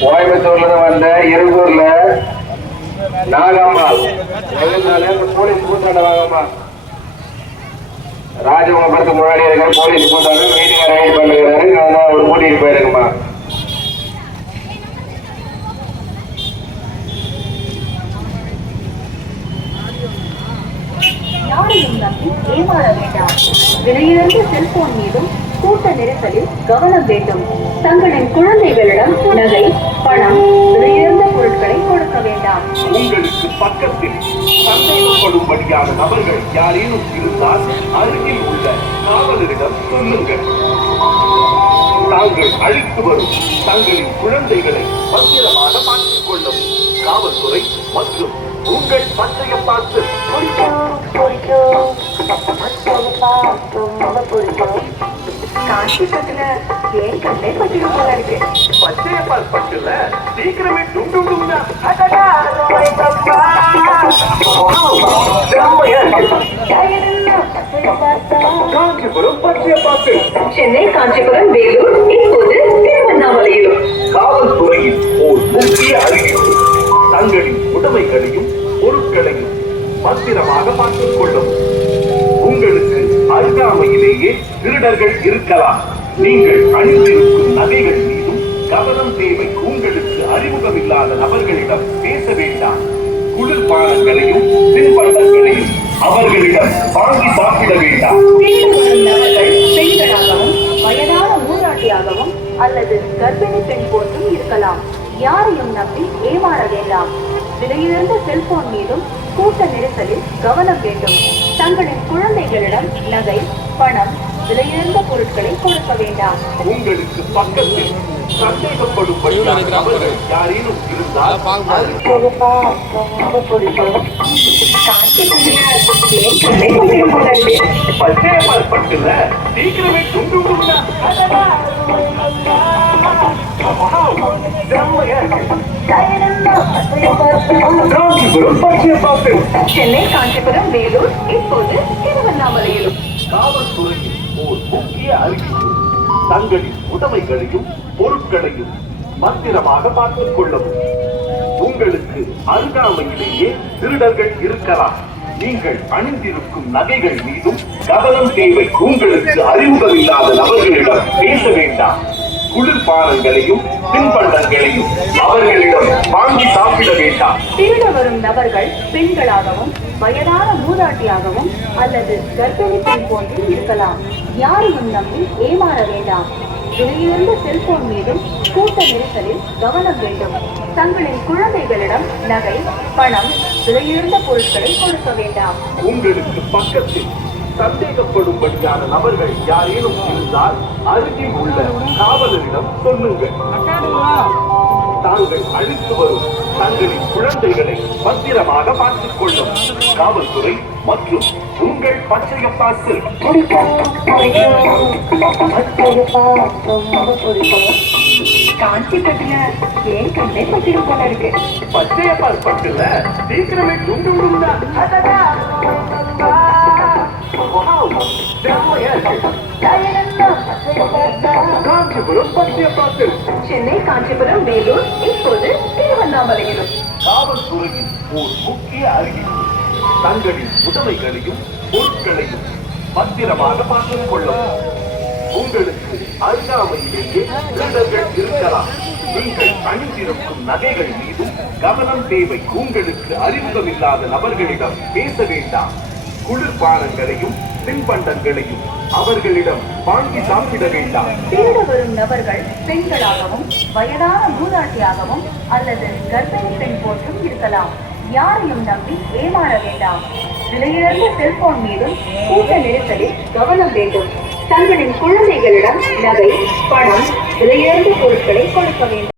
கோயம்புத்தூர்ல வந்த இருகூர்ல நாகம்மாள் போலீஸ் கூத்தாண்ட வாங்கம்மா. ராஜகோபுரத்துக்கு முன்னாடி இருக்கிற போலீஸ் கூத்தாண்ட மீட்டிங் ரைட் பண்ணுகிறாரு. நான் ஒரு கூட்டிட்டு போயிருக்குமா. யாரையும் நம்பி ஏமாற வேண்டாம். விலையுயர்ந்த செல்போன் மீதும் கூட்ட நெரிசலில் கவனம் வேண்டும். தங்களின் குழந்தைகளிடம் நகை, பணம், விலையுயர்ந்த பொருட்களை கொடுக்க வேண்டாம். உங்களுக்கு பக்கத்தில் சந்தேகப்படும்படியான நபர்கள் யாரேனும் இருந்தால் அருகில் உள்ள காவலரிடம் சொல்லுங்கள். தாங்கள் அழைத்து வரும் தங்களின் குழந்தைகளை பத்திரமாக பார்த்துக் கொள்ளும் காவல்துறை மற்றும் உங்கள் பச்சையை பார்த்து காஞ்சிபுரத்துல ஏன் கண்ணே பட்டிரு போல இருக்கு. பச்சையப்பால் பட்டுல சீக்கிரமே காஞ்சிபுரம் பச்சையப்பாத்து. சென்னை, காஞ்சிபுரம், வேலூர், இப்போது திருவண்ணாமலையிலும். காவல்துறையின் ஓர் முக்கிய அறிவிப்பு. தங்களின் உடைமைகளையும் பொருட்களையும் பத்திரமாக பார்த்துக் கொள்ளும். உங்களுக்கு அருகாமையிலேயே திருடர்கள் இருக்கலாம். நீங்கள் அணிந்திருக்கும் நகைகள் மீதும் கவனம் தேவை. உங்களுக்கு அறிமுகமில்லாத நபர்களிடம் பேச வேண்டாம். குளிர்பானங்களையும் தின்பண்டங்களையும் அவர்களிடம் வாங்கி சாப்பிட வேண்டாம். பெண்களாகவும் வயதான மூதாட்டியாகவும் அல்லது கர்ப்பிணி பெண் போன்றும் இருக்கலாம். யாரையும் நம்பி ஏமாற வேண்டாம். விலையுயர்ந்த செல்போன் மீதும் கூட்ட நெரிசலில் கவனம் வேண்டும். தங்களின் குழந்தைகளிடம் நகை, பணம், விலையுயர்ந்த பொருட்களை கொடுக்க வேண்டாம். உங்களுக்கு பக்கத்தில் சந்தேகப்படும்படியான நபர்கள் யாரேனும் இருந்தால் பச்சையப்பால் பட்டுல சீக்கிரமே சென்னை, காஞ்சிபுரம், வேலூர், இப்போது திருவண்ணாமலையிலும். காவல்துறையின் ஓர் முக்கிய அறிவிப்பு. தங்களின் உடைமைகளையும் பொருட்களையும் பத்திரமாக பார்த்துக் கொள்ளவும். உங்களுக்கு அருகாமையிலேயே திருடர்கள் இருக்கலாம். நீங்கள் அணிந்திருக்கும் நகைகள் மீதும் கவனம் தேவை. உங்களுக்கு அறிமுகமில்லாத நபர்களிடம் பேச வேண்டாம். குளிர்பானங்களையும் தின்பண்டங்களையும் அவர்களிடம் வாங்கி சாப்பிட வேண்டாம். திருட வரும் நபர்கள் பெண்களாகவும் வயதான மூதாட்டியாகவும் அல்லது கர்ப்பிணி பெண் போன்றும் இருக்கலாம். யாரையும் நம்பி ஏமாற வேண்டாம். விலையுயர்ந்த செல்போன் மீதும் கூட்ட நெரிசலில் கவனம் வேண்டும். தங்களின் குழந்தைகளிடம் நகை, பணம், விலையுயர்ந்த பொருட்களை கொடுக்க வேண்டாம். உங்களுக்கு பக்கத்தில் சந்தேகப்படும்படியான நபர்கள் யாரேனும் இருந்தால் அருகில் உள்ள காவலரிடம் சொல்லுங்கள். தாங்கள் அழைத்து வரும் தங்களின் குழந்தைகளை பத்திரமாக பார்த்துக் கொள்ளும் காவல்துறை மற்றும் உங்கள் பச்சையப்பாத்து. காஞ்சிபுரத்துல ஏன் கண்ணே பட்டிரு போல இருக்கு. பச்சையப்பால் பட்டுல சீக்கிரமே காஞ்சிபுரம் பச்சையப்பாத்து. சென்னை, காஞ்சிபுரம், வேலூர், இப்போது திருவண்ணாமலையிலும். காவல்துறையின் ஓர் முக்கிய அறிவிப்பு. தங்களின் உடைமைகளையும் பொருட்களையும் பத்திரமாக பார்த்துக் கொள்ளவும். உங்களுக்கு அருகாமையிலேயே திருடர்கள் இருக்கலாம். நீங்கள் அணிந்திருக்கும் நகைகள் மீதும் கவனம் தேவை. உங்களுக்கு அறிமுகமில்லாத நபர்களிடம் பேச வேண்டாம். குளிர்பானங்களையும் தின்பண்டங்களையும் அவர்களிடம் வாங்கி சாப்பிட வேண்டாம். திருட வரும் நபர்கள் பெண்களாகவும் வயதான மூதாட்டியாகவும் அல்லது கர்ப்பிணி பெண் போன்றும் இருக்கலாம். யாரையும் நம்பி ஏமாற வேண்டாம். விலையுயர்ந்த செல்போன் மீதும் கூட்ட நெரிசலில் கவனம் வேண்டும். தங்களின் குழந்தைகளிடம் நகை, பணம், விலையுயர்ந்த பொருட்களை கொடுக்க வேண்டும்.